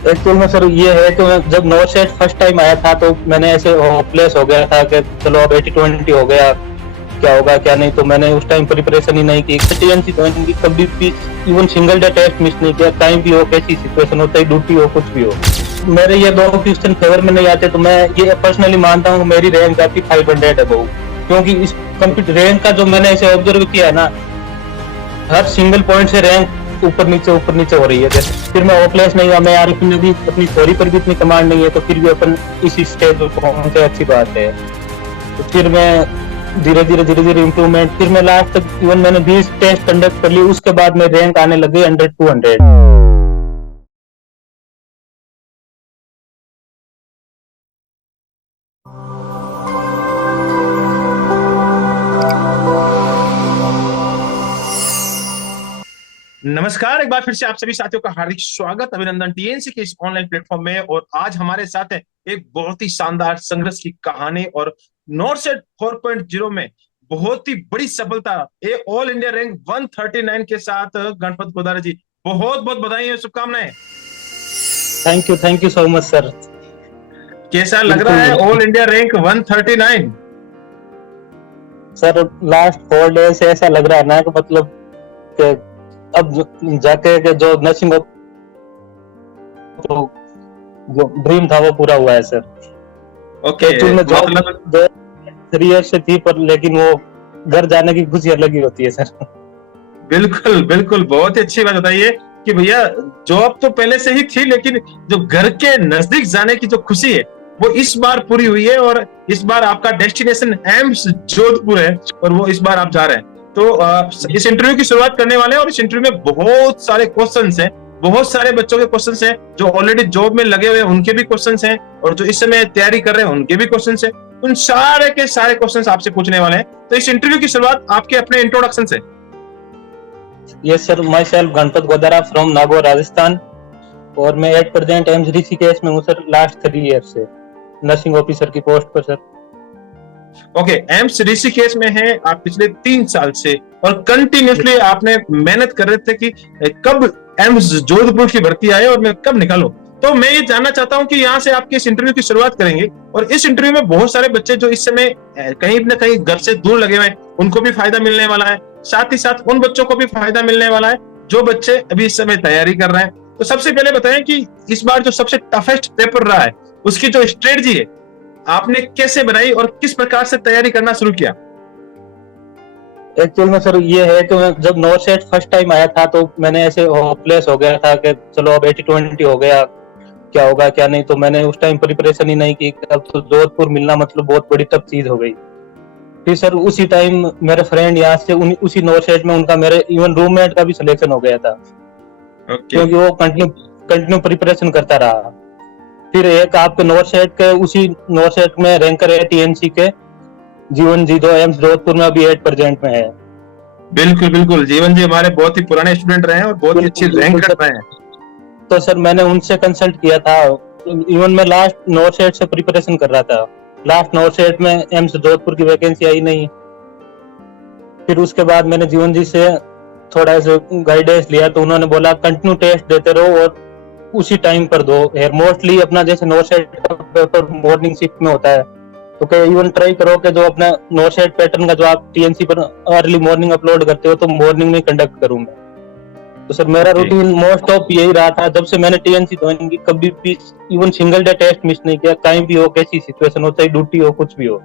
Actual में sir ये है कि मैं जब नोट सेट फर्स्ट टाइम आया था तो मैंने ऐसे होपलेस हो गया था कि चलो अब 80-20 हो गया, क्या होगा क्या नहीं। तो मैंने उस टाइम प्रिपरेशन ही नहीं की, टीएनसी ज्वाइन की, कभी भी even single day test miss नहीं किया। कहीं भी हो, कैसी सिचुएशन हो, चाहे ड्यूटी हो, कुछ भी हो। मेरे ये दो क्वेश्चन फेवर में नहीं आते तो मैं ये पर्सनली मानता हूँ मेरी रैंक आती 500 है बहु, क्योंकि इस कंप्यूटर रैंक का जो मैंने ऐसे ऑब्जर्व किया है ना, हर सिंगल पॉइंट से रैंक ऊपर नीचे हो रही है। जैसे फिर मैं ओपलेस नहीं हुआ, मैं यार अपनी भी अपनी थ्योरी पर भी इतनी कमांड नहीं है, तो फिर भी अपन इसी स्टेज पर पहुंचे, अच्छी बात है। तो फिर मैं धीरे धीरे इम्प्रूवमेंट, फिर मैं लास्ट तक इवन मैंने 20 टेस्ट कंडक्ट कर ली, उसके बाद मेरी रैंक आने लगी 100-200। नमस्कार, एक बार फिर से आप सभी साथियों का हार्दिक स्वागत, अभिनंदन टीएनसी के इस ऑनलाइन प्लेटफॉर्म में। और आज हमारे साथ है एक बहुत ही शानदार संघर्ष की कहानी और नॉर्सेट 4.0 में बहुत ही बड़ी सफलता, ए ऑल इंडिया रैंक 139 के साथ गणपत गोदारा जी। बहुत बहुत बधाई और शुभकामनाएं। Thank you so much sir. कैसा लग रहा है बिल्कुल all India rank 139? Sir, last 4 days से ऐसा लग रहा है ना कि मतलब कि अब जाके के जो नर्सिंग तो जो ड्रीम था वो पूरा हुआ है सर। ओके, एक्चुअल में जॉब मतलब 3 ईयर से थी, पर लेकिन वो घर जाने की खुशी अलग ही होती है सर। बिल्कुल बिल्कुल, बहुत ही अच्छी बात बताइए कि भैया जॉब तो पहले से ही थी, लेकिन जो घर के नजदीक जाने की जो खुशी है वो इस बार पूरी हुई है। और इस बार आपका डेस्टिनेशन एम्स जोधपुर है और वो इस बार आप जा रहे हैं। तो इस इंटरव्यू की शुरुआत करने वाले हैं और इस इंटरव्यू में बहुत सारे क्वेश्चंस हैं, बहुत सारे बच्चों के क्वेश्चंस हैं जो ऑलरेडी जॉब में लगे हुए हैं, उनके भी क्वेश्चंस हैं, और जो इस समय तैयारी कर रहे हैं उनके भी क्वेश्चंस हैं। उन सारे के सारे क्वेश्चंस आपसे पूछने वाले हैं। तो इस इंटरव्यू की शुरुआत आपके अपने इंट्रोडक्शन से। Yes sir, my self Ganpat Godara from Nagaur Rajasthan, और मैं एट प्रेजेंट एम्स ऋषिकेश में हूँ सर, लास्ट 3 ईयर से नर्सिंग ऑफिसर की पोस्ट पर सर। ओके, एम्स ऋषिकेश में है आप पिछले 3 साल से, और कंटिन्यूसली आपने मेहनत कर रहे थे कि कब एम्स जोधपुर की भर्ती आए और मैं कब निकालूं। तो मैं ये जानना चाहता हूं कि यहाँ से आपके इस इंटरव्यू की शुरुआत करेंगे, और इस इंटरव्यू में बहुत सारे बच्चे जो इस समय कहीं ना कहीं घर से दूर लगे हुए हैं, उनको भी फायदा मिलने वाला है। साथ ही साथ उन बच्चों को भी फायदा मिलने वाला है जो बच्चे अभी इस समय तैयारी कर रहे हैं। तो सबसे पहले बताएं कि इस बार जो सबसे टफेस्ट पेपर रहा है उसकी जो स्ट्रेटजी है आपने कैसे बनाई और किस प्रकार से तैयारी करना शुरू किया? एक्चुअल में सर ये है कि मैं जब नोट सेट फर्स्ट टाइम आया था तो मैंने ऐसे होपलेस हो गया था कि चलो अब 80-20 हो गया, क्या होगा क्या नहीं। तो मैंने उस टाइम प्रिपरेशन ही नहीं की, अब तो जोधपुर मिलना मतलब बहुत बड़ी टफ चीज हो गई। फिर सर उसी टाइम मेरे फ्रेंड यहाँ से उसी नोट सेट में उनका मेरे इवन रूममेट का भी सिलेक्शन हो गया था, ओके। क्योंकि वो कंटिन्यू प्रिपरेशन करता रहा। फिर एक आपके नोट सेट के उसी नोट सेट में रैंकर है टीएनसी के जीवन जी, जो एम्स जोधपुर में अभी 8% में है। बिल्कुल बिल्कुल, जीवन जी हमारे बहुत ही पुराने स्टूडेंट रहे हैं और बहुत ही अच्छी बिल्कुल रैंक बिल्कुल कर सर। रहे हैं। तो सर मैंने उनसे कंसल्ट किया था, इवन मैं लास्ट नोट सेट से प्रिपरेशन कर रहा था। लास्ट नोट सेट में एम्स जोधपुर की वैकेंसी आई नहीं। फिर उसके बाद मैंने जीवन जी से थोड़ा ऐसे गाइडेंस लिया, तो उन्होंने बोला कंटिन्यू टेस्ट देते रहो और उसी टाइम पर दो। मोस्टली अपना जैसे नोट सेट का पेपर मॉर्निंग शिफ्ट में होता है, तो क्या इवन ट्राई करो कि जो अपना नोट सेट पैटर्न का जो आप टीएनसी पर अर्ली मॉर्निंग अपलोड करते हो तो मॉर्निंग में कंडक्ट करूँ मैं। तो सर मेरा ओके, रूटीन मोस्ट ऑफ यही रहा था जब से मैंने टीएनसी ज्वाइन की, कभी भी even single day test miss नहीं किया। कहीं भी हो, कैसी सिचुएशन हो, चाहे ड्यूटी हो, कुछ भी हो।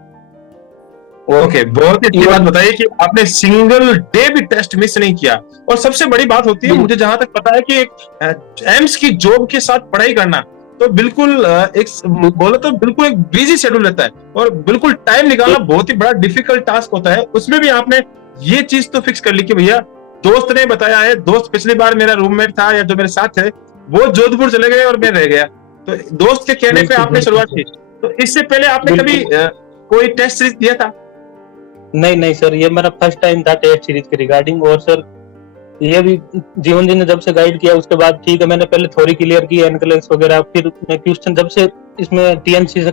और ओके, बहुत ही अच्छी बात इवन बताइए कि आपने सिंगल डे भी टेस्ट मिस नहीं किया। और सबसे बड़ी बात होती है, मुझे जहां तक पता है कि एक एम्स की जॉब के साथ पढ़ाई करना तो बिल्कुल एक बोले तो बिल्कुल एक बिजी शेड्यूल रहता है, और बिल्कुल टाइम निकालना बहुत ही बड़ा डिफिकल्ट टास्क होता है। उसमें भी आपने ये चीज तो फिक्स कर ली कि भैया दोस्त ने बताया है, दोस्त पिछली बार मेरा रूममेट था या जो मेरे साथ है वो जोधपुर चले गए और मैं रह गया, तो दोस्त के कहने पे आपने शुरुआत की। तो इससे पहले आपने कभी बिल्कुल कोई टेस्ट सीरीज दिया था? नहीं नहीं सर, ये मेरा फर्स्ट टाइम था टेस्ट सीरीज के रिगार्डिंग। और सर ये भी जीवन जी ने जब से गाइड किया उसके बाद ठीक है, मैंने पहले थ्योरी क्लियर की, एनकलेक्स वगैरह, फिर मैं क्वेश्चन जब से इसमें टीएनसी से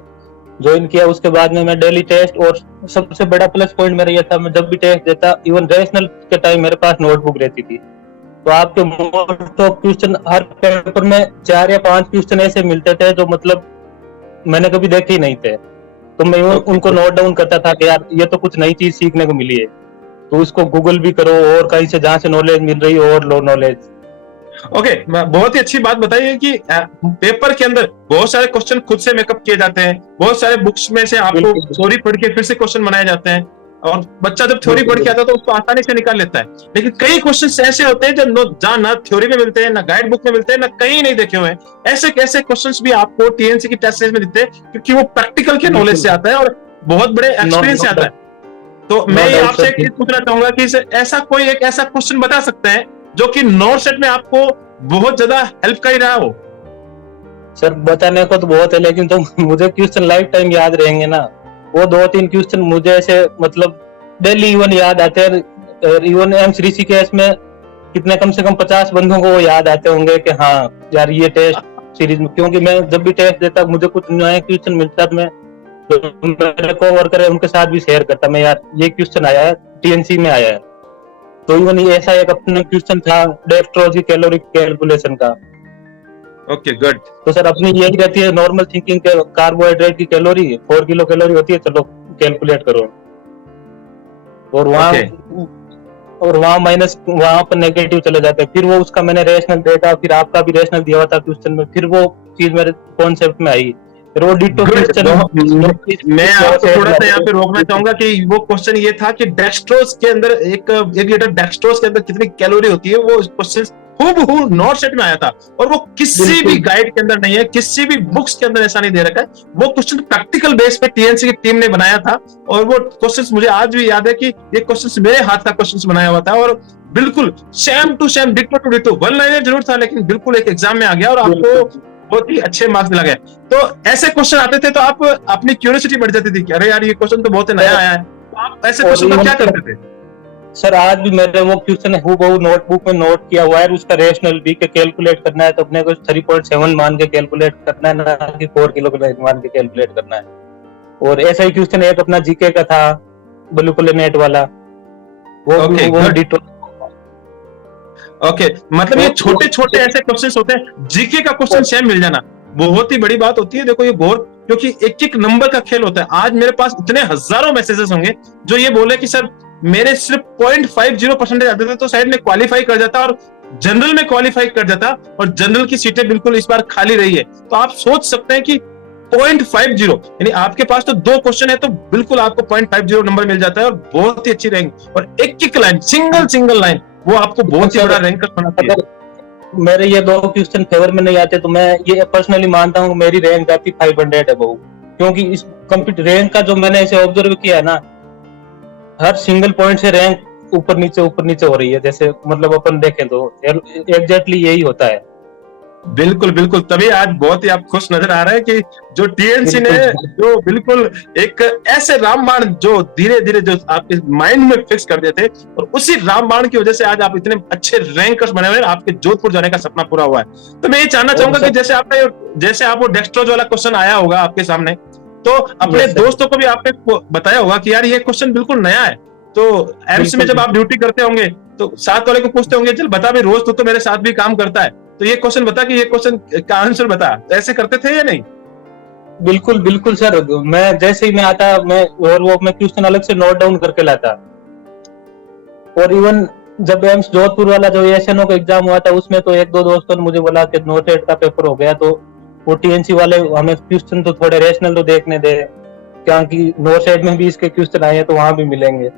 ज्वाइन किया उसके बाद में मैं डेली टेस्ट। और सबसे बड़ा प्लस पॉइंट मेरा ये था, मैं जब भी टेस्ट देता इवन रेशनल के टाइम मेरे पास नोटबुक रहती थी, तो आपके most of question her paper में 4 या 5 क्वेश्चन ऐसे मिलते थे जो मतलब मैंने कभी देखे ही नहीं थे। तो मैं उनको नोट डाउन करता था कि यार ये तो कुछ नई चीज सीखने को मिली है, तो इसको गूगल भी करो और कहीं से जहां से नॉलेज मिल रही है और लो नॉलेज। ओके, बहुत ही अच्छी बात बताई है कि पेपर के अंदर बहुत सारे क्वेश्चन खुद से मेकअप किए जाते हैं, बहुत सारे बुक्स में से आपको थ्योरी पढ़ के फिर से क्वेश्चन बनाए जाते हैं, और बच्चा जब थ्योरी पढ़ के आता है तो उसको आसानी से निकाल लेता है। लेकिन कई क्वेश्चन ऐसे होते हैं जो जहाँ ना थ्योरी में मिलते हैं, ना गाइड बुक में मिलते हैं, ना कहीं नहीं देखे हुए हैं। ऐसे कैसे क्वेश्चन भी आपको टीएनसी की टेस्ट सीरीज में दिखते हैं, क्योंकि वो प्रैक्टिकल के नॉलेज से आता है और बहुत बड़े एक्सपीरियंस से आता है। तो मैं ये आपसे एक चीज पूछना चाहूंगा कि ऐसा कोई एक ऐसा क्वेश्चन बता सकते हैं जो कि नॉर्थ सेट में आपको बहुत ज्यादा हेल्प कर रहा हो? सर बताने को तो बहुत है, लेकिन तो मुझे क्वेश्चन लाइफ टाइम याद रहेंगे ना। वो 2-3 क्वेश्चन मुझे ऐसे मतलब डेली इवन याद आते हैं। इवन एम्स ऋषिकेश में कितने कम से कम 50 बंदों को वो याद आते होंगे कि हाँ यार ये टेस्ट सीरीज में, क्योंकि मैं जब भी टेस्ट देता मुझे कुछ नया क्वेश्चन मिलता तो मैं मेरे को वर्कर है उनके साथ भी शेयर करता मैं, यार ये क्वेश्चन आया है टीएनसी में आया है। तो इवन ऐसा एक अपना क्वेश्चन था डेक्स्ट्रोज की कैलोरी कैलकुलेशन का। Okay good. तो सर अपनी यही रहती है नॉर्मल थिंकिंग के कार्बोहाइड्रेट की कैलोरी 4 किलो कैलोरी होती है, चलो कैलकुलेट करो। और वहाँ माइनस वहाँ पर नेगेटिव चले जाते हैं। फिर वो उसका मैंने रेशनल देखा, फिर आपका भी रेशनल दिया हुआ था क्वेश्चन में, फिर वो चीज मेरे कॉन्सेप्ट में आई। फिर वो डिटो क्वेश्चन मैं आपको थोड़ा सा यहाँ पे रोकना चाहूंगा कि वो क्वेश्चन ये था कि डेक्स्ट्रोज के अंदर एक लीटर डेक्स्ट्रोज के अंदर कितनी कैलोरी होती है, वो क्वेश्चन हूबहू नॉर्थ सेट में आया था। और वो किसी भी गाइड के अंदर नहीं है, किसी भी बुक्स के अंदर ऐसा नहीं दे रखा है। वो क्वेश्चन प्रैक्टिकल बेस पे टीएनसी की टीम ने बनाया था, और वो क्वेश्चन मुझे आज भी याद है कि ये क्वेश्चन मेरे हाथ का क्वेश्चन बनाया हुआ था, और बिल्कुल same to same ditto to ditto, one liner जरूर था लेकिन बिल्कुल एक एग्जाम में आ गया और आपको बहुत ही अच्छे मार्क्स दिला गए। तो ऐसे क्वेश्चन आते थे तो आप अपनी क्यूरियोसिटी बढ़ जाती थी कि अरे यार ये क्वेश्चन तो बहुत ही नया आया है, तो आप ऐसे क्वेश्चन का क्या करते थे? सर आज भी मेरे वो क्वेश्चन हूबहू नोटबुक में नोट किया हुआ है। उसका रेशनल बी के कैलकुलेट करना है तो अपने को 3.7 मान के कैलकुलेट करना है, ना कि 4 किलो मान के कैलकुलेट करना है। और ऐसा ही क्वेश्चन एक अपना जीके का था ब्लू प्लेनेट वाला, वो डिटो। ओके, मतलब ये छोटे छोटे ऐसे क्वेश्चंस होते हैं, जीके का क्वेश्चन सेम मिल जाना बहुत ही बड़ी बात होती है। देखो ये बहुत, क्योंकि एक एक नंबर का खेल होता है। आज मेरे पास इतने हजारों मैसेजेस होंगे जो ये बोले कि सर मेरे सिर्फ 0.50% आते थे तो शायद मैं क्वालिफाई कर जाता और जनरल में क्वालिफाई कर जाता, और जनरल की सीटें बिल्कुल इस बार खाली रही है। तो आप सोच सकते हैं कि 0.50 यानी आपके पास तो 2 क्वेश्चन है तो बिल्कुल आपको 0.50 नंबर मिल जाता है, और बहुत ही अच्छी रैंक, और एक एक लाइन सिंगल लाइन वो आपको बहुत ही बड़ा रैंक बनाती है। मेरे ये 2 क्वेश्चन फेवर में नहीं आते तो मैं ये पर्सनली मानता हूँ मेरी रैंक आती 500 है बहु, क्योंकि इस कंप्यूटर रैंक का जो मैंने ऐसे ऑब्जर्व किया है ना, हर सिंगल पॉइंट से रैंक ऊपर नीचे हो रही है। जैसे मतलब अपन देखें तो एग्जैक्टली यही होता है। बिल्कुल बिल्कुल, तभी आज बहुत ही आप खुश नजर आ रहे हैं कि जो टीएनसी ने जो बिल्कुल एक ऐसे रामबाण जो धीरे धीरे जो आपके माइंड में फिक्स कर दिए थे, और उसी रामबाण की वजह से आज आप इतने अच्छे रैंकर्स बने हुए हैं, आपके जोधपुर जाने का सपना पूरा हुआ है। तो मैं ये जानना चाहूंगा कि जैसे आप वो डेक्स्ट्रोज वाला क्वेश्चन आया होगा आपके सामने, तो अपने दोस्तों को भी आपने बताया होगा कि यार ये क्वेश्चन बिल्कुल नया है। तो एम्स में जब आप ड्यूटी करते होंगे तो साथ वाले को पूछते होंगे चल बता भाई, रोज तो मेरे साथ भी काम करता है, तो ये क्वेश्चन बता कि ये क्वेश्चन का आंसर बता। तो ऐसे करते थे या नहीं? बिल्कुल सर, मैं जैसे ही मैं आता मैं क्वेश्चन अलग से नोट डाउन करके लाता। और इवन जब एम्स जोधपुर वाला जो एएसएनओ का एग्जाम हुआ था उसमें तो 1-2 दोस्तों ने मुझे बोला कि नॉर्थ सेट का पेपर हो गया, तो वो टीएनसी वाले हमें क्वेश्चन तो थोड़े रेशनल तो देखने दे, क्योंकि नॉर्थ सेट में भी इसके क्वेश्चन आए हैं तो वहां भी मिलेंगे।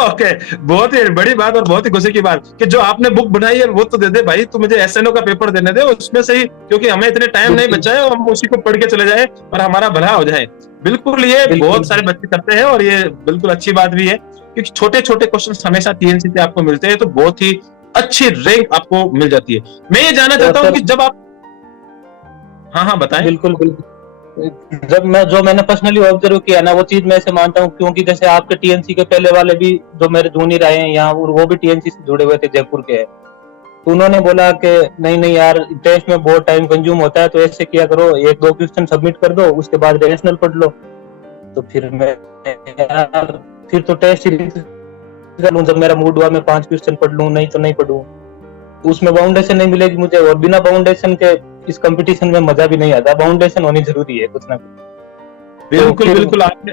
ओके, बहुत ही बड़ी बात और बहुत ही खुशी की बात कि जो आपने बुक बनाई है वो तो दे दे भाई, तू मुझे एसएनओ का पेपर देने दे उसमें से ही, क्योंकि हमें इतने टाइम नहीं बचा है, हम उसी को पढ़ के चले जाए और हमारा भला हो जाए। बिल्कुल, ये बहुत सारे बच्चे करते हैं और ये बिल्कुल अच्छी बात भी है, क्योंकि छोटे छोटे क्वेश्चन हमेशा टीएनसी से आपको मिलते हैं तो बहुत ही अच्छी रैंक आपको मिल जाती है। मैं ये जानना चाहता हूँ कि जब आप, हाँ बताएं। बिल्कुल जब मैंने पर्सनली ऑब्जर्व किया ना वो चीज मैं ऐसे मानता हूँ, क्योंकि जैसे आपके टीएनसी के पहले वाले भी जो मेरे जूनियर आए हैं यहाँ, वो भी टीएनसी से जुड़े हुए थे, जयपुर के, तो उन्होंने बोला कि नहीं यार टेस्ट में बहुत टाइम कंज्यूम होता है, तो ऐसे किया करो 1-2 क्वेश्चन सबमिट कर दो, उसके बाद रेशनल पढ़ लो। तो फिर तो टेस्ट सीरीज जब मेरा मूड हुआ मैं 5 क्वेश्चन पढ़ लूं, नहीं तो नहीं पढ़ूं। उसमें बाउंडेशन नहीं मिलेगी मुझे, और बिना बाउंडेशन के इस कंपटीशन में मजा भी नहीं आता। बाउंडेशन होनी जरूरी है कुछ ना कुछ। तो बिल्कुल फिर बिल्कुल, आपने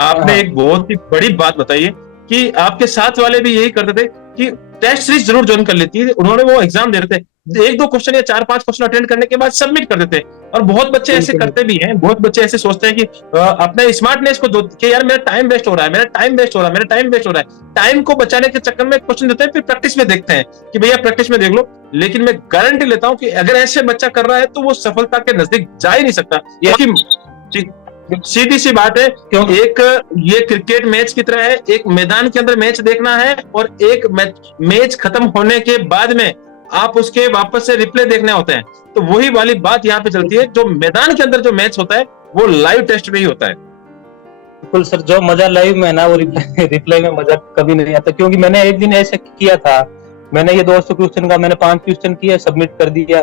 आपने हाँ एक बहुत ही बड़ी बात बताई है कि आपके साथ वाले भी यही करते थे कि टेस्ट सीरीज जरूर ज्वाइन कर लेती है, उन्होंने वो एग्जाम दे रहे थे, एक दो क्वेश्चन या चार पांच क्वेश्चन अटेंड करने के बाद सबमिट कर देते। और बहुत बच्चे ऐसे बिल्कुल करते भी हैं, बहुत बच्चे ऐसे सोचते हैं कि अपने स्मार्टनेस को कि यार मेरा टाइम वेस्ट हो रहा है, मेरा टाइम वेस्ट हो रहा है, मेरा टाइम वेस्ट हो रहा है, टाइम को बचाने के चक्कर में क्वेश्चन देते हैं, फिर प्रैक्टिस में देखते हैं कि भैया प्रैक्टिस में देख लो। लेकिन मैं गारंटी लेता हूं कि अगर ऐसे बच्चा कर रहा है तो वो सफलता के नजदीक जा ही नहीं सकता, ये क्योंकि सीधी सी बात है, क्यों एक ये क्रिकेट मैच की तरह है, एक मैदान के अंदर मैच देखना है और एक मैच खत्म होने के बाद में आप उसके वापस से रिप्ले देखने होते हैं। तो वही वाली बात यहाँ पे चलती है, जो मैदान के अंदर जो मैच होता है वो लाइव टेस्ट में ही होता है। बिल्कुल सर, जो मजा लाइव में है ना वो रिप्लाई में मजा कभी नहीं आता। क्योंकि मैंने एक दिन ऐसे किया था, मैंने ये 200 क्वेश्चन का मैंने 5 क्वेश्चन किया, सबमिट कर दिया।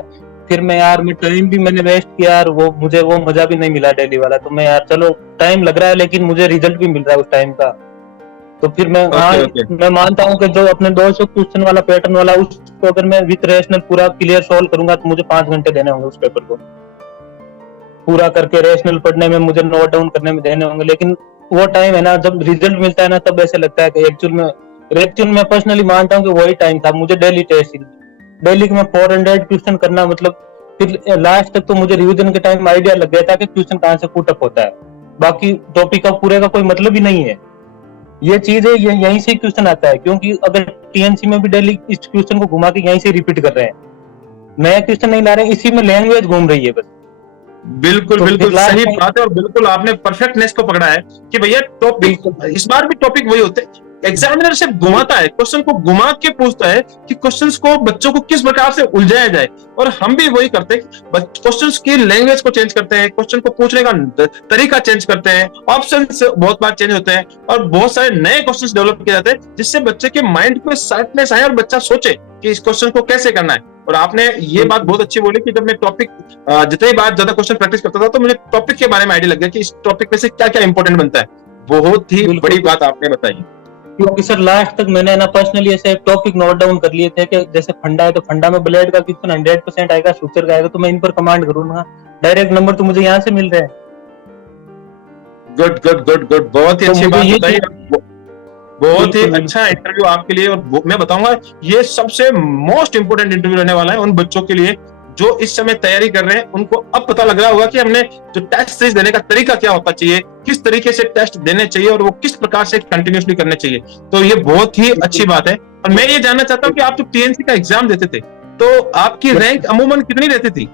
फिर मैं यार मैं टाइम भी मैंने वेस्ट किया यार, वो मुझे वो मजा भी नहीं मिला डेली वाला। तो मैं यार चलो टाइम लग रहा है लेकिन मुझे रिजल्ट भी मिल रहा है उस टाइम का। तो फिर मैं हाँ ओके ओके, मैं मानता हूँ कि जो अपने 200 क्वेश्चन वाला पैटर्न वाला उसको अगर मैं विथ रेशनल पूरा क्लियर सॉल्व करूंगा तो मुझे 5 घंटे देने होंगे उस पेपर को पूरा करके। रेशनल पढ़ने में मुझे नोट डाउन करने में देने होंगे। लेकिन वो टाइम है ना जब रिजल्ट मिलता है ना, तब ऐसे लगता है कि एक्चुअल में पर्सनली मानता हूँ कि वही टाइम था। मुझे डेली टेस्ट, डेली में 400 क्वेश्चन करना, मतलब फिर लास्ट तक तो मुझे रिवीजन के टाइम आइडिया लग गया था कि क्वेश्चन कहाँ से पुटअप होता है। बाकी टॉपिक का पूरे का कोई मतलब ही नहीं है। ये चीज है, ये यहीं से क्वेश्चन आता है। क्योंकि अगर टीएनसी में भी डेली इस क्वेश्चन को घुमा के यहीं से रिपीट कर रहे हैं, नया क्वेश्चन नहीं ला रहे हैं, इसी में लैंग्वेज घूम रही है बस। बिल्कुल तो बिल्कुल लास्ट सही में बात है, और बिल्कुल आपने परफेक्टनेस को पकड़ा है कि भैया टॉपिक, इस बार भी टॉपिक वही होते हैं। एग्जामिनर से घुमाता है, क्वेश्चन को घुमा के पूछता है कि क्वेश्चंस को बच्चों को किस प्रकार से उलझाया जाए। और हम भी वही करते हैं, क्वेश्चंस की लैंग्वेज को चेंज करते हैं, क्वेश्चन को पूछने का तरीका चेंज करते हैं, ऑप्शंस बहुत बार चेंज होते हैं और बहुत सारे नए क्वेश्चंस डेवलप किए जाते हैं जिससे बच्चे के माइंड में शार्पनेस आए और बच्चा सोचे कि इस क्वेश्चन को कैसे करना है। और आपने ये बात बहुत अच्छी बोली कि जब मैं टॉपिक जितनी बार ज्यादा क्वेश्चन प्रैक्टिस करता था तो मुझे टॉपिक के बारे में आइडिया लग गया कि इस टॉपिक में से क्या क्या इंपॉर्टेंट बनता है। बहुत ही बड़ी बात आपने बताई। क्योंकि सर लास्ट तक मैंने ना पर्सनली ऐसे टॉपिक नोट डाउन कर लिए थे कि जैसे फंडा है तो फंडा में ब्लेड का क्वेश्चन 100% आएगा, फ्यूचर का आएगा तो मैं इन पर कमांड करूंगा, डायरेक्ट नंबर तो मुझे यहाँ से मिल रहे हैं। गुड गुड गुड गुड, बहुत ही तो अच्छी मुझे बात ये बताई, बहुत ही बिल्कुल अच्छा इंटरव्यू आपके लिए। और मैं बताऊंगा ये सबसे मोस्ट इंपोर्टेंट इंटरव्यू रहने वाला है उन बच्चों के लिए जो इस समय तैयारी कर रहे हैं। उनको अब पता लग रहा होगा कि हमने जो टेस्ट सीरीज देने का तरीका क्या होता चाहिए, किस तरीके से टेस्ट देने चाहिए और वो किस प्रकार से कंटिन्यूसली करने चाहिए। तो ये बहुत ही अच्छी बात है। और मैं ये जानना चाहता हूँ कि आप जो टीएनसी का एग्जाम देते थे तो आपकी रैंक अमूमन कितनी रहती थी?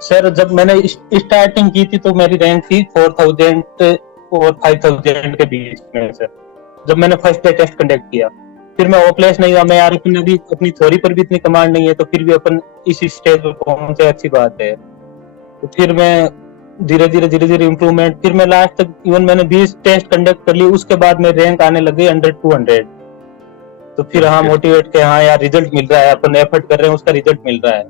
सर जब मैंने स्टार्टिंग की थी तो मेरी रैंक थी 4000 और 5000 के बीच में सर, जब मैंने फर्स्ट डे टेस्ट कंडक्ट किया। फिर मैं ओपलेस नहीं हुआ, मैं यार अपनी थ्योरी पर भी इतनी कमांड नहीं है तो फिर भी अपन इस स्टेज पर पहुंचे, अच्छी बात है। तो फिर मैं धीरे धीरे इम्प्रूवमेंट, फिर मैं लास्ट तक इवन मैंने 20 टेस्ट कंडक्ट कर ली, उसके बाद मेरी रैंक आने लग गई अंडर 200। तो फिर हाँ मोटिवेट के हाँ यार रिजल्ट मिल रहा है, अपन एफर्ट कर रहे हैं उसका रिजल्ट मिल रहा है।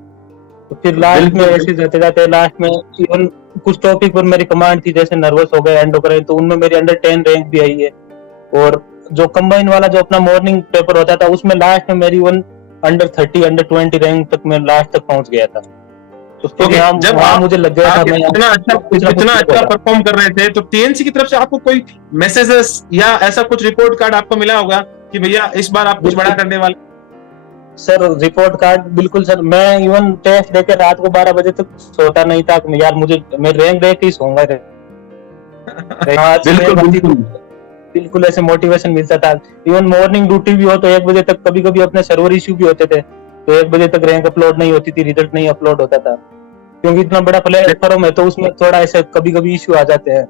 तो फिर लास्ट में ऐसे जाते जाते लास्ट में इवन कुछ टॉपिक पर मेरी कमांड थी, जैसे नर्वस हो गए, एंडोक्राइन, तो उनमें मेरी अंडर 10 रैंक भी आई है। और जो कंबाइन वाला जो अपना मॉर्निंग पेपर होता था उसमें लास्ट में मेरी वन अंडर 30 अंडर 20 रैंक तक मैं लास्ट तक पहुंच गया था। तो जब आप मुझे लग गया था मैं इतना अच्छा परफॉर्म कर रहे थे तो टीएनसी की तरफ से आपको कोई मैसेजेस या ऐसा कुछ रिपोर्ट कार्ड आपको मिला होगा कि भैया इस बार आप कुछ बड़ा करने वाले? सर रिपोर्ट कार्ड बिल्कुल सर, मैं इवन टेस्ट देकर रात को 12 बजे तक सोता नहीं था यार, मुझे मैं रैंक देख के ही सोऊंगा। बिल्कुल ऐसे मोटिवेशन मिलता था। इवन मॉर्निंग ड्यूटी भी हो तो 1 बजे तक, कभी कभी अपने सर्वर इश्यू भी होते थे तो 1 बजे तक रैंक अपलोड नहीं होती थी, रिजल्ट नहीं अपलोड होता था। क्योंकि इतना बड़ा प्लेटफॉर्म है तो उसमें थोड़ा ऐसे कभी कभी इश्यू आ जाते हैं,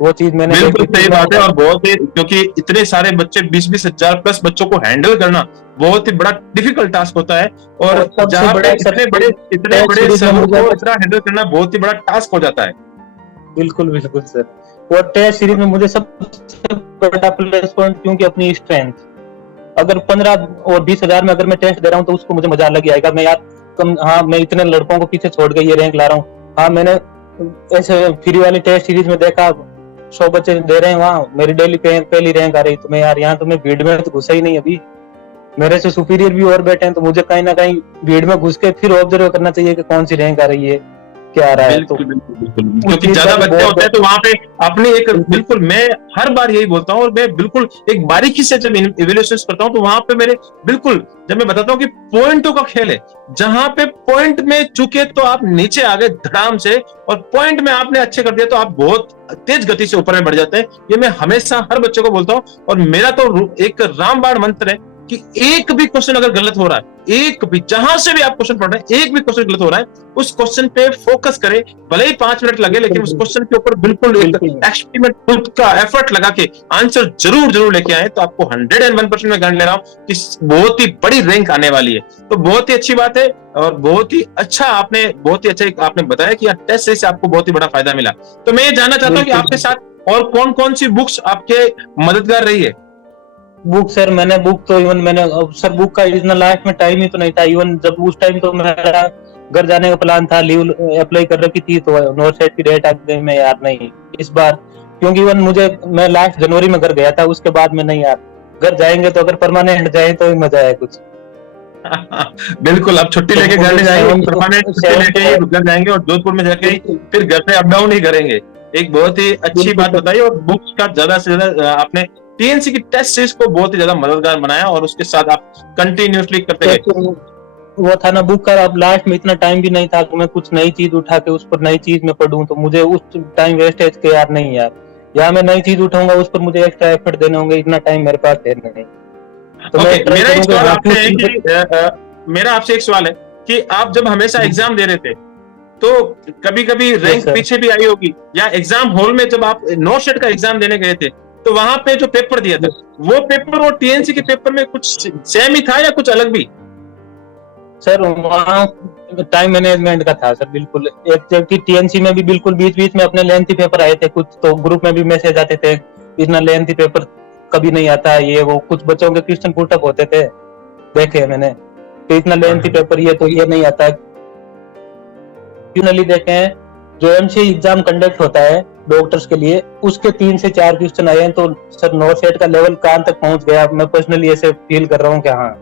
वो चीज मैंने बिल्कुल सही बात है। और बहुत ही, क्योंकि इतने सारे बच्चे 20-20 हजार प्लस बच्चों को हैंडल करना बहुत ही बड़ा डिफिकल्ट टास्क होता है। और जहाँ पे इतने बड़े सर्वर को इतना हैंडल करना बहुत ही बड़ा टास्क हो जाता है। बिल्कुल बिल्कुल सर। और टेस्ट सीरीज में मुझे सबसे बड़ा प्लस पॉइंट क्योंकि अपनी स्ट्रेंथ, अगर 15 और 20 हजार में अगर मैं टेस्ट दे रहा हूँ तो उसको मुझे मजा अलग ही आएगा। मैं यार हाँ मैं इतने लड़कों को पीछे छोड़ के ये रैंक ला रहा हूँ। हाँ मैंने ऐसे फ्री वाली टेस्ट सीरीज में देखा 100 बच्चे दे रहे हैं, वहाँ मेरी डेली पहली रैंक आ रही, तो मैं यार यहाँ तो मैं भीड़ में तो घुसा ही नहीं अभी, मेरे से सुपीरियर भी और बैठे हैं, तो मुझे कहीं ना कहीं भीड़ में घुस के फिर ऑब्जर्व करना चाहिए कि कौन सी रैंक आ रही है, क्या आ रहा है। तो बिल्कुल बिल्कुल बिल्कुल, उस क्योंकि चीज का ज्यादा भी बच्चे होते हैं तो वहां पे अपनी एक बिल्कुल बिल्कुल, मैं हर बार यही बोलता हूँ और मैं बिल्कुल एक बारीकी से जब इवेल्युएशन करता हूँ तो वहां पे मेरे बिल्कुल, जब मैं बताता हूँ कि पॉइंटों का खेल है, जहां पे पॉइंट में चुके तो आप नीचे आ गए धड़ाम से, और पॉइंट में आपने अच्छे कर दिया तो आप बहुत तेज गति से ऊपर में बढ़ जाते हैं। ये मैं हमेशा हर बच्चे को बोलता हूँ, और मेरा तो एक रामबाण मंत्र है कि एक भी क्वेश्चन अगर गलत हो रहा है, एक भी, जहां से भी आप क्वेश्चन पढ़ रहे हैं, एक भी क्वेश्चन गलत हो रहा है, उस क्वेश्चन पे फोकस करें, भले ही 5 मिनट लगे, लेकिन उस बिल्कुल क्वेश्चन के ऊपर बिल्कुल एक बिल्कुल एक्सपेरिमेंट खुद का एफर्ट लगा के आंसर जरूर जरूर लेके आए, तो आपको 101% में गारंटी ले रहा हूं कि बहुत ही बड़ी रैंक आने वाली है। तो बहुत ही अच्छी बात है, और बहुत ही अच्छा आपने बताया कि टेस्ट से आपको बहुत ही बड़ा फायदा मिला। तो मैं ये जानना चाहता हूँ कि बिल्कुल आपके साथ और कौन कौन सी बुक्स आपके मददगार रही है। बुक सर, मैंने बुक तो इवन मैंने सर बुक का इतना लाइफ में टाइम ही तो नहीं था। इवन जब उस टाइम तो मेरा घर जाने का प्लान था, लीव अप्लाई कर रखी थी, तो नॉर्थ साइड की डेट आ गई, मैं यार नहीं इस बार, क्योंकि इवन मैं लास्ट जनवरी में घर गया था, उसके बाद में नहीं यार, घर जाएंगे तो अगर परमानेंट जाए तो ही मजा है कुछ। बिल्कुल, आप छुट्टी तो लेके घर मुझे नहीं जाएंगे, परमानेंट छुट्टी लेके ही सेवन घर जाएंगे और जोधपुर में जाके ही बिल्कुल फिर घर से अप डाउन ही करेंगे। एक बहुत ही अच्छी बिल्कुल बात बताई, और बुक्स का ज्यादा से ज्यादा आपने टीएनसी की टेस्ट सीरीज को बहुत ही ज्यादा मददगार बनाया, और उसके साथ आप कंटिन्यूअसली करते गए। सर, वो था ना बुक का, अब लास्ट में इतना टाइम भी नहीं था कि मैं कुछ नई चीज उठा के उस पर नई चीज में पढ़ूं, तो मुझे उस टाइम वेस्टेज के यार नहीं यार, या मैं नई चीज उठाऊंगा उस पर मुझे एक्स्ट्रा एफर्ट देने होंगे, इतना टाइम मेरे पास है नहीं। तो ओके, मैं ट्राई मेरा एक करूंगा सवाल हाँ आपसे है कुछ। कि मेरा आपसे एक सवाल है कि आप जब हमेशा एग्जाम दे रहे थे, तो कभी कभी यस रैंक सर। पीछे भी आई होगी, या एग्जाम हॉल में जब आप नो शेड का एग्जाम देने गए थे, तो वहां पे जो पेपर दिया था, वो पेपर और टीएनसी के पेपर में कुछ सेम ही था या कुछ अलग भी। सर वहाँ टाइम मैनेजमेंट का था सर, बिल्कुल एक, जबकि टीएनसी में भी बिल्कुल बीच बीच में अपने लेंथी पेपर आए थे कुछ, तो ग्रुप में भी मैसेज आते थे इतना लेंथी पेपर कभी नहीं आता, ये वो कुछ बच्चों के क्वेश्चन पुट अप होते थे, देखे हैं मैंने, तो इतना लेंथी पेपर ये तो ये नहीं आता। क्योंकि देखे हैं जो एमसीए एग्जाम कंडक्ट होता है डॉक्टर्स के लिए, उसके 3 से 4 क्वेश्चन आए हैं, तो सर नॉर्थ सेट का लेवल कहाँ तक पहुंच गया, मैं पर्सनली ऐसे फील कर रहा हूँ कि हाँ,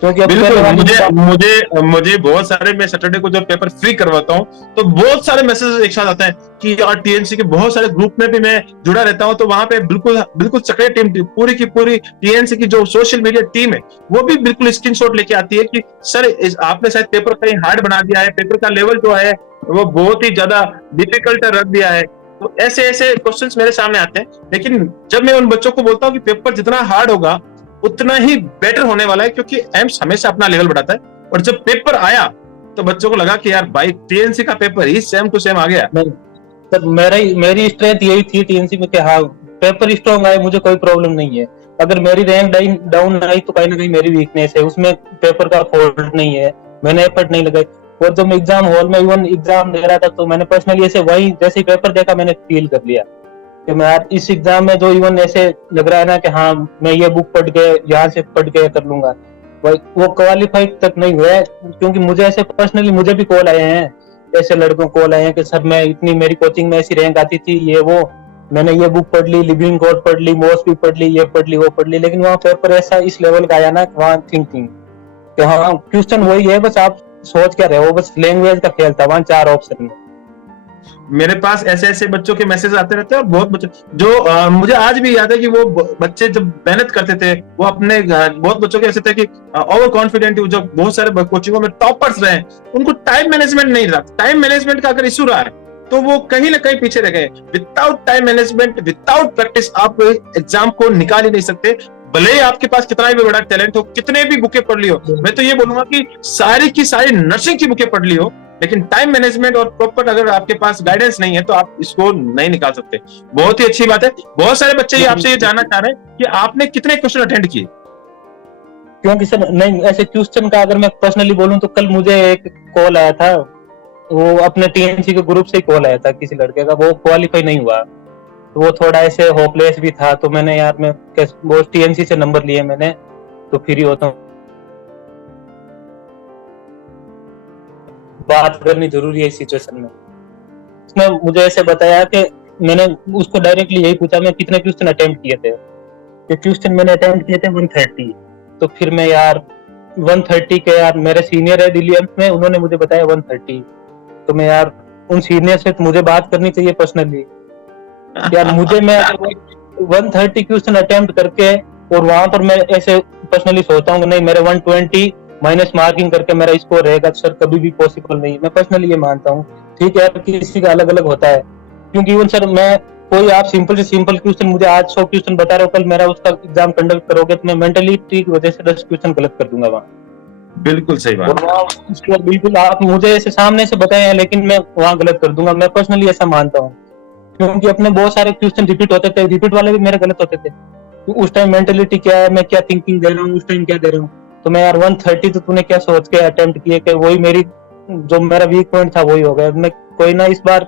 क्योंकि अब बिल्कुल, पहले वाली मुझे जो मुझे मुझे बहुत सारे, मैं सैटरडे को जब पेपर फ्री करवाता हूँ तो बहुत सारे मैसेजेस एक साथ आते हैं कि यार टीएनसी के बहुत सारे ग्रुप में भी मैं जुड़ा रहता हूँ, तो वहां पे बिल्कुल बिल्कुल सक्रिय टीम, पूरी की पूरी टीएनसी की जो सोशल मीडिया टीम है, वो भी बिल्कुल स्क्रीनशॉट लेके आती है कि सर आपने शायद पेपर कहीं हार्ड बना दिया है, पेपर का लेवल जो है वो बहुत ही ज्यादा डिफिकल्ट रख दिया है। तो ऐसे ऐसे क्वेश्चंस मेरे सामने आते हैं, लेकिन जब मैं उन बच्चों को बोलता हूँ कि पेपर जितना हार्ड होगा उतना ही बेटर होने वाला है, क्योंकि एम्स हमेशा अपना लेवल बढ़ाता है, और जब पेपर आया तो बच्चों को लगा कि यार भाई टीएनसी का पेपर ही सेम टू सेम आ गया। नहीं, सर मेरी स्ट्रेंथ यही थी टीएनसी में कि हाँ पेपर स्ट्रॉन्ग आए, मुझे कोई प्रॉब्लम नहीं है। अगर मेरी रैंक डाउन आई तो कहीं ना कहीं मेरी वीकनेस है, उसमें पेपर का फॉल्ट नहीं है, मैंने एफर्ट नहीं लगाई। और जब मैं एग्जाम हॉल में इवन एग्जाम दे रहा था, तो मैंने पर्सनली ऐसे वही जैसे ही पेपर देखा मैंने फील कर लिया कि मैं यार इस एग्जाम में जो इवन ऐसे लग रहा है ना कि हाँ मैं ये बुक पढ़ के यहाँ से पढ़ के कर लूंगा, वो क्वालिफाई तक नहीं हुआ है। क्योंकि मुझे ऐसे पर्सनली मुझे भी कॉल आए हैं, ऐसे लड़कों कॉल आए हैं कि सर मैं इतनी, मेरी कोचिंग में ऐसी रैंक आती थी, ये वो, मैंने ये बुक पढ़ ली, लिविंग कोड पढ़ ली, मोस भी पढ़ ली, ये पढ़ ली वो पढ़ ली, लेकिन वहाँ पेपर ऐसा इस लेवल का आया ना, वहाँ थिंकिंग कि हाँ क्वेश्चन वही है, बस आप सोच क्या रहे हो, बस लैंग्वेज का खेल था वहाँ 4 ऑप्शन में। मेरे पास ऐसे ऐसे बच्चों के मैसेज आते रहते हैं, और बहुत बच्चे जो मुझे आज भी याद है कि वो बच्चे जब मेहनत करते थे, वो अपने बहुत बच्चों के ऐसे थे कि ओवर कॉन्फिडेंट, जो बहुत सारे कोचिंगों में टॉपर्स रहे, उनको टाइम मैनेजमेंट नहीं रहा। टाइम मैनेजमेंट का अगर इशू रहा है तो वो कहीं ना कहीं पीछे रह गए। Without time management, without practice आप एग्जाम को निकाल ही नहीं सकते, भले ही आपके पास कितना भी बड़ा टैलेंट हो, कितने भी बुकें पढ़ ली हो। मैं तो ये बोलूंगा कि सारी की सारी नर्सिंग की बुकें पढ़ ली हो, लेकिन टाइम मैनेजमेंट और प्रॉपर अगर आपके पास गाइडेंस नहीं है तो आप इसको नहीं निकाल सकते। बहुत ही अच्छी बात है। बहुत सारे बच्चे आपसे ये जानना चाह रहे हैं कि आपने कितने क्वेश्चन अटेंड किए। क्योंकि सर नहीं, ऐसे क्वेश्चन का अगर मैं पर्सनली बोलूं तो कल मुझे एक कॉल आया था, वो अपने टीएनसी के ग्रुप से ही कॉल आया था किसी लड़के का, वो क्वालिफाई नहीं हुआ, तो वो थोड़ा ऐसे होपलेस भी था, तो मैंने यार मैं वो टीएनसी से नंबर लिए मैंने, तो फ्री होता हूँ, बात करनी जरूरी है इस सिचुएशन में। उसने मुझे ऐसे बताया कि मैंने उसको डायरेक्टली यही पूछा मैं कितने क्वेश्चन अटेम्प्ट किए थे, कि क्वेश्चन मैंने अटेम्प्ट किए थे 130, तो फिर मैं यार 130 के, यार मेरे सीनियर है दिल्ली एम्स में, उन्होंने मुझे बताया 130, तो मैं यार उन सीनियर से तो मुझे बात करनी चाहिए पर्सनली यार। मुझे मैं 130 क्वेश्चन अटेम्प्ट करके और वहां पर मैं ऐसे पर्सनली सोचता हूँ नहीं मेरे 120 माइनस मार्किंग करके मेरा स्कोर रहेगा, तो सर कभी भी पॉसिबल नहीं। मैं पर्सनली ये मानता हूँ। ठीक है, किसी का अलग अलग होता है, क्योंकि इवन सर मैं कोई आप सिंपल से सिंपल क्वेश्चन मुझे आज 100 क्वेश्चन बता रहे हो, कल मेरा उसका एग्जाम कंडक्ट करोगे तो मैं मेंटलिटी की वजह से 10 क्वेश्चन गलत कर दूंगा वहाँ। बिल्कुल सही और बात। वहाँ उसके बाद बिल्कुल आप मुझे ऐसे सामने से बताए हैं लेकिन मैं वहाँ गलत कर दूंगा। मैं पर्सनली ऐसा मानता हूँ, क्योंकि अपने बहुत सारे क्वेश्चन रिपीट होते थे, रिपीट वाले भी मेरे गलत होते थे। तो उस टाइम मेंटलिटी क्या है, मैं क्या थिंकिंग दे रहा हूँ, उस टाइम क्या दे रहा हूँ। तो मैं यार 130 तो तूने क्या सोच के अटेम्प्ट किए कि वही मेरी जो मेरा वीक पॉइंट था वही हो गया। मैं कोई ना इस बार,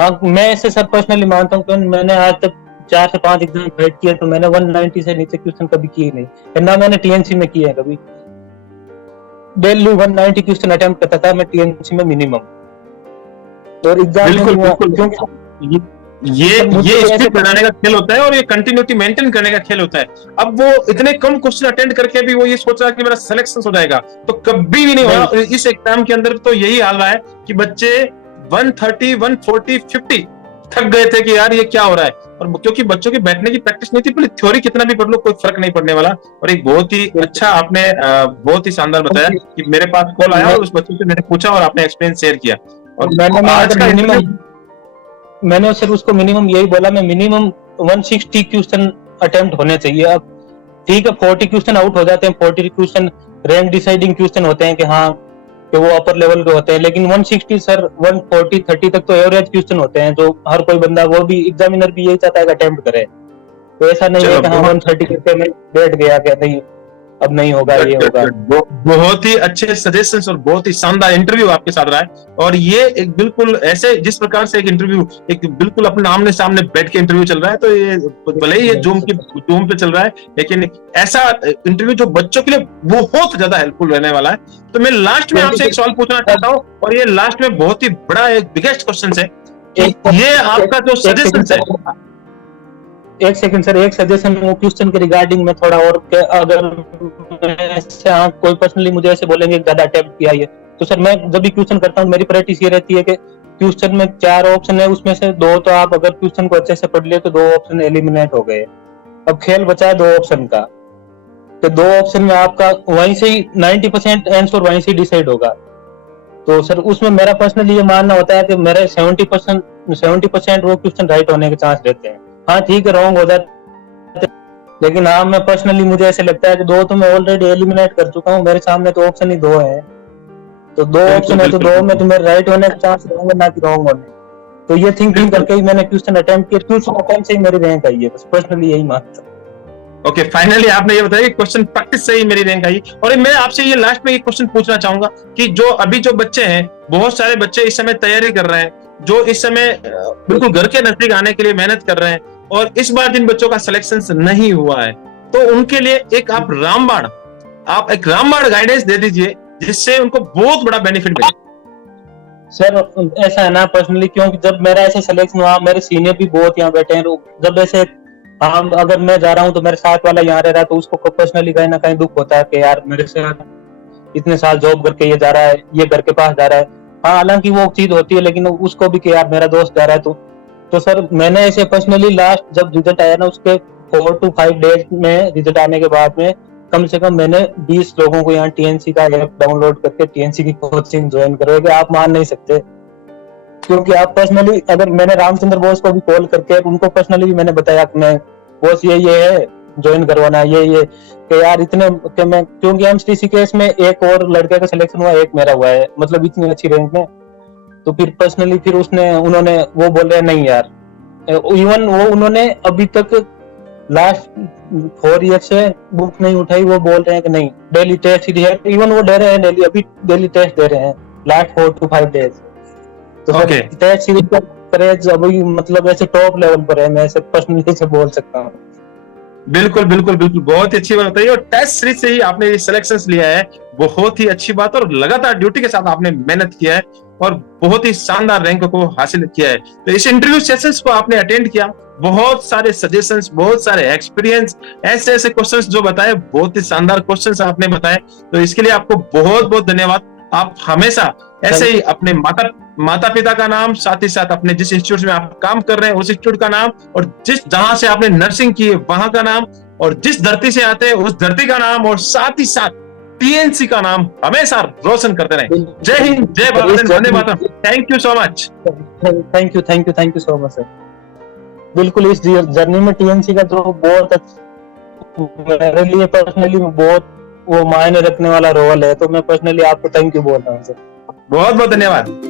हाँ मैं ऐसे सब पर्सनली मानता हूँ कि मैंने आज तक 4 से 5 एग्जाम फाइट किए तो मैंने 190 से नीचे क्वेश्चन कभी किए नहीं, ना मैंने टीएनसी में किए हैं कभी। डेली 190 क्वेश्चन अटेम्प्ट करता था मैं टीएनसी में मिनिमम, और एग्जाम में बिल्कुल नहीं हुआ बिल्कुल। क्योंकि ये स्पीड बढ़ाने का खेल होता है और ये कंटिन्यूटी मेंटेन करने का खेल होता है। अब वो इतने कम क्वेश्चन अटेंड करके भी वो ये सोच रहा है कि मेरा सिलेक्शन हो जाएगा, तो कभी भी नहीं होगा। इस एग्जाम के अंदर तो यही हाल रहा है कि बच्चे 130, 140, 50 थक गए थे कि यार ये क्या हो रहा है। और क्योंकि बच्चों की बैठने की प्रैक्टिस नहीं थी, पहले थ्योरी कितना भी पढ़ लो कोई फर्क नहीं पड़ने वाला। और एक बहुत ही अच्छा आपने बहुत ही शानदार बताया कि मेरे पास कॉल आया और उस बच्चे से मैंने पूछा और आपने एक्सपीरियंस शेयर किया। और आज का इंटरव्यू मैंने सिर्फ उसको मिनिमम यही बोला, मैं मिनिमम 160 क्वेश्चन अटेम्प्ट होने चाहिए। अब ठीक है 40 क्वेश्चन आउट हो जाते हैं, 40 क्वेश्चन रैंक डिसाइडिंग क्वेश्चन होते हैं कि हाँ कि वो अपर लेवल के होते हैं, लेकिन 160 सर 140 30 तक तो एवरेज क्वेश्चन होते हैं जो हर कोई बंदा, वो भी एग्जामिनर भी यही चाहता है कि अटेम्प्ट करे। तो ऐसा नहीं है कि हाँ 130 करके मैं बैठ गया कि नहीं अब नहीं होगा ये होगा। बहुत ही अच्छे सजेशंस और बहुत ही शानदार इंटरव्यू आपके साथ रहा है। और ये एक बिल्कुल ऐसे जिस प्रकार से एक इंटरव्यू एक बिल्कुल अपने आमने सामने बैठ के इंटरव्यू चल रहा है, तो ये भले ही ये जूम पे चल रहा है, लेकिन ऐसा इंटरव्यू जो बच्चों के लिए बहुत ज्यादा हेल्पफुल रहने वाला है। तो मैं लास्ट में आपसे एक सवाल पूछना चाहता हूँ, और ये लास्ट में बहुत ही बड़ा एक बिगेस्ट क्वेश्चन है कि ये आपका जो सजेशन है। एक सेकंड सर, एक सजेशन वो क्वेश्चन के रिगार्डिंग में थोड़ा और अगर ऐसे कोई पर्सनली मुझे ऐसे बोलेंगे ज्यादा अटेम्प्ट किया है, तो सर मैं जब भी क्वेश्चन करता हूँ मेरी प्रैक्टिस ये रहती है कि क्वेश्चन में 4 ऑप्शन है, उसमें से 2 तो आप अगर क्वेश्चन को अच्छे से पढ़ लिए तो 2 ऑप्शन एलिमिनेट हो गए। अब खेल बचा है 2 ऑप्शन का, तो 2 ऑप्शन में आपका वहीं से ही 90% आंसर वहीं से डिसाइड होगा। तो सर उसमें मेरा पर्सनली ये मानना होता है कि मेरे 70% वो क्वेश्चन राइट होने के चांस रहते हैं। हाँ ठीक है रॉन्ग हो जाते, लेकिन हाँ मैं पर्सनली मुझे ऐसे लगता है कि 2 तो मैं ऑलरेडी एलिमिनेट कर चुका हूँ, मेरे सामने तो ऑप्शन ही 2 है। तो 2 ऑप्शन है तो 2 में तो मेरे राइट होने के चांस रहेंगे ना कि रॉन्ग होने। तो ये थिंकिंग करके ही मैंने क्वेश्चन अटेम्प्ट किया, क्वेश्चन अटेम्प्ट से ही मेरी रैंक आई है, बस पर्सनली यही मानता हूँ। ओके, फाइनली आपने ये बताया कि क्वेश्चन प्रैक्टिस से ही मेरी रैंक आई। और मैं आपसे ये लास्ट में एक क्वेश्चन पूछना चाहूंगा कि जो अभी जो बच्चे हैं, बहुत सारे बच्चे इस समय तैयारी कर रहे हैं, जो इस समय बिल्कुल घर के नजदीक आने के लिए मेहनत कर रहे हैं, और इस बार जिन बच्चों का सिलेक्शन नहीं हुआ है, तो उनके लिए एक आप रामबाण गाइडेंस दे दीजिए जिससे उनको बहुत बड़ा बेनिफिट मिले। सर ऐसा है ना पर्सनली, क्योंकि जब मेरा ऐसे सिलेक्शन हुआ, मेरे सीनियर भी बहुत यहाँ बैठे हैं, जब ऐसे हम अगर मैं जा रहा हूँ तो मेरे साथ वाला यहाँ रह रहा है, तो उसको पर्सनली कहीं ना कहीं दुख होता है कि यार मेरे साथ इतने साल जॉब करके ये जा रहा है, ये घर के पास जा रहा है। हाँ हालांकि वो चीज होती है, लेकिन उसको भी कि यार मेरा दोस्त जा रहा है। तो सर मैंने ऐसे पर्सनली लास्ट जब रिजल्ट आया ना, उसके 4 to 5 डेज में रिजल्ट आने के बाद में कम से कम मैंने 20 लोगों को यहाँ टीएनसी का ऐप डाउनलोड करके टीएनसी की कोचिंग ज्वाइन करोगे, आप मान नहीं सकते। क्योंकि आप पर्सनली, अगर मैंने रामचंद्र बोस को भी कॉल करके उनको पर्सनली भी मैंने बताया कि मैं बोस ये है ज्वाइन करवाना, ये कि यार इतने कि मैं, क्योंकि एमसीसी केस में एक और लड़के का सिलेक्शन हुआ, एक मेरा हुआ है, मतलब इतनी अच्छी रैंक में। तो फिर पर्सनली फिर उन्होंने वो बोले नहीं यार, इवन वो उन्होंने अभी तक लास्ट 4 ईयर से बुक नहीं उठाई, वो बोल रहे हैं कि नहीं डेली टेस्ट ही है, इवन वो दे रहे हैं डेली, अभी डेली टेस्ट दे रहे हैं लास्ट 4 to 5 डेज। तो टेस्ट सीरीज का क्रेज अभी मतलब ऐसे टॉप लेवल पर है, मैं ऐसे पर्सनली से बोल सकता हूँ। बिल्कुल बिल्कुल बिल्कुल, बहुत ही अच्छी बात बताई। और टेस्ट सीरीज से ही आपने सिलेक्शंस लिया है, बहुत ही अच्छी बात, और लगातार ड्यूटी के साथ आपने मेहनत किया है। और बहुत ही शानदार रैंक को हासिल किया है। तो इस इंटरव्यू सेशंस को आपने अटेंड किया, बहुत सारे सजेशंस, बहुत सारे एक्सपीरियंस, ऐसे ऐसे क्वेश्चंस जो बताए, बहुत ही शानदार क्वेश्चंस आपने बताए। तो इसके लिए आपको बहुत बहुत धन्यवाद। आप हमेशा ऐसे ही अपने माता पिता का नाम, साथ ही साथ अपने जिस इंस्टीट्यूट में आप काम कर रहे हैं उस इंस्टीट्यूट का नाम, और जहां से आपने नर्सिंग की है वहां का नाम, और जिस धरती से आते हैं उस धरती का नाम, और साथ ही साथ टीएनसी का नाम हमेशा रोशन करते रहे। जय हिंद, जय भारत, वंदे मातरम। Thank you so much. Thank you so much sir. बिल्कुल, इस जर्नी में टीएनसी का तो बहुत मेरे लिए पर्सनली बहुत वो मायने रखने वाला रोल है, तो मैं पर्सनली आपको थैंक यू बोल रहा हूँ सर। बहुत बहुत धन्यवाद।